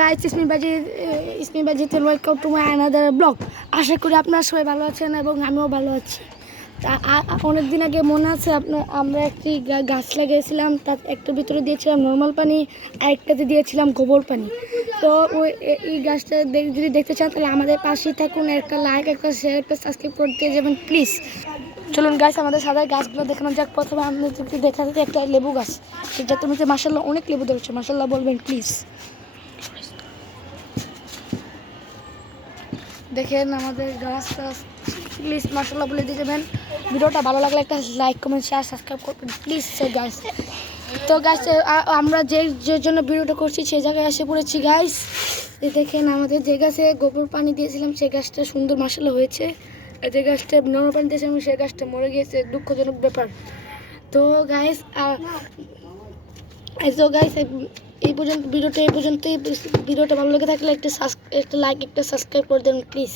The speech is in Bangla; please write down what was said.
গাইস ইসমি বাজিত welcome to my another blog. আশা করি আপনারা সবাই ভালো আছেন এবং আমিও ভালো আছি। অনেক দিন আগে মনে আছে আমরা একটি গাছ লাগিয়েছিলাম, তার একটার ভিতরে দিয়েছিলাম নর্মাল পানি, আরেকটাতে দিয়েছিলাম গোবর পানি। তো ওই এই গাছটা যদি দেখতে চান তাহলে আমাদের পাশেই থাকুন, একটা লাইক, একটা শেয়ার, একটা সাবস্ক্রাইব করতে যাবেন প্লিজ। চলুন গাছ আমাদের সাদা গাছগুলো দেখানো যাক। প্রথমে আমরা যদি দেখা যাচ্ছে একটা লেবু গাছ, সেটাতে মধ্যে মাসাল্লাহ অনেক লেবু ধরেছে, মাসাল্লাহ বলবেন প্লিজ। দেখেন আমাদের গাছটা, প্লিজ মাশাআল্লাহ বলে দিয়ে যাবেন। ভিডিওটা ভালো লাগলে একটা লাইক, কমেন্ট, শেয়ার, সাবস্ক্রাইব করবেন প্লিজ গাইস। তো গাইস আমরা যে জন্য ভিডিওটা করছি সেই জায়গায় এসে পড়েছি গাইস। দেখেন আমাদের যে গাছে গোবর পানি দিয়েছিলাম সেই গাছটা সুন্দর মাশাআল্লাহ হয়েছে। যে গাছটা নরম পানি দিয়েছিলাম সেই গাছটা মরে গিয়েছে, দুঃখজনক ব্যাপার। তো গাইস এই পর্যন্ত ভিডিওটা ভালো লেগে থাকলে একটা লাইক, একটা সাবস্ক্রাইব করে দেন প্লিজ।